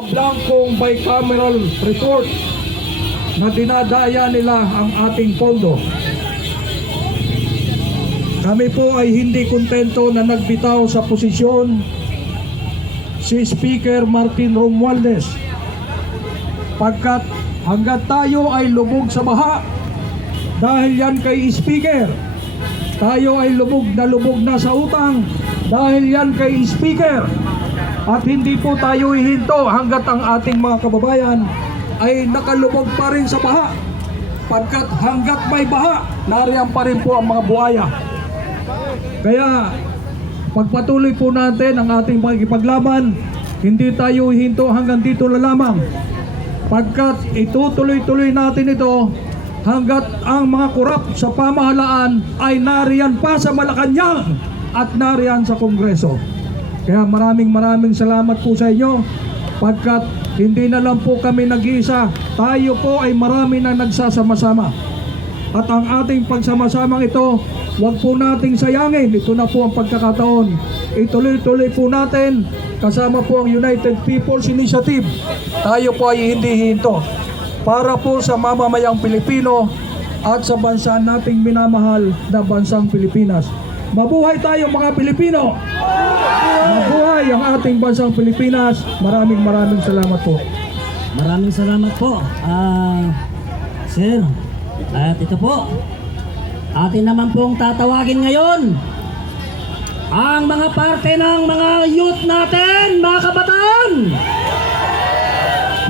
Blankong bicameral report na dinadaya nila ang ating pondo. Kami po ay hindi kontento na nagbitaw sa posisyon si Speaker Martin Romualdez, pagkat hanggat tayo ay lubog sa baha dahil yan kay Speaker, tayo ay lubog na sa utang dahil yan kay Speaker, at hindi po tayo hihinto hanggat ang ating mga kababayan ay nakalubog pa rin sa baha, pagkat hanggat may baha, nariyan pa rin po ang mga buhaya. Kaya pagpatuloy po natin ang ating pagkikipaglaban, hindi tayo hihinto hanggang dito na lamang, pagkat itutuloy-tuloy natin ito hanggat ang mga korap sa pamahalaan ay nariyan pa sa Malacanang at nariyan sa Kongreso. Kaya maraming salamat po sa inyo, pagkat hindi na lang po kami nag-iisa, tayo po ay marami na nagsasama-sama. At ang ating pagsama-samang ito, huwag po nating sayangin. Ito na po ang pagkakataon. Ituloy-tuloy po natin, kasama po ang United People's Initiative. Tayo po ay hindi hihinto para po sa mamamayang Pilipino at sa bansa nating minamahal na bansang Pilipinas. Mabuhay tayo mga Pilipino! Mabuhay ang ating bansang Pilipinas! Maraming salamat po. Maraming salamat po, Sir. At ito po, atin naman pong tatawagin ngayon ang mga parte ng mga youth natin, mga kabataan!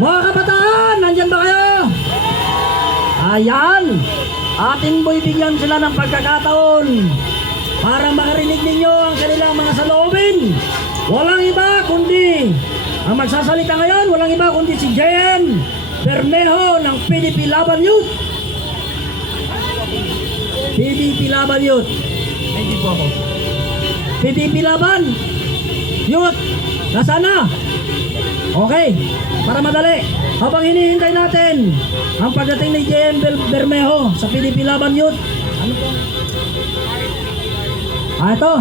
Mga kabataan, nandyan ba kayo? Ayan, ating bibigyan sila ng pagkakataon para makarinig ninyo ang kanilang mga saloobin. Walang iba kundi, ang magsasalita ngayon, walang iba kundi si JM Bermejo ng PDP Laban Youth. PDP Laban Youth. Hindi po ako. PDP Laban Youth. Nasaan na? Okay, para madali. Habang hinihintay natin ang pagdating ni JM Bermejo sa PDP Laban Youth. Ano po? Ito.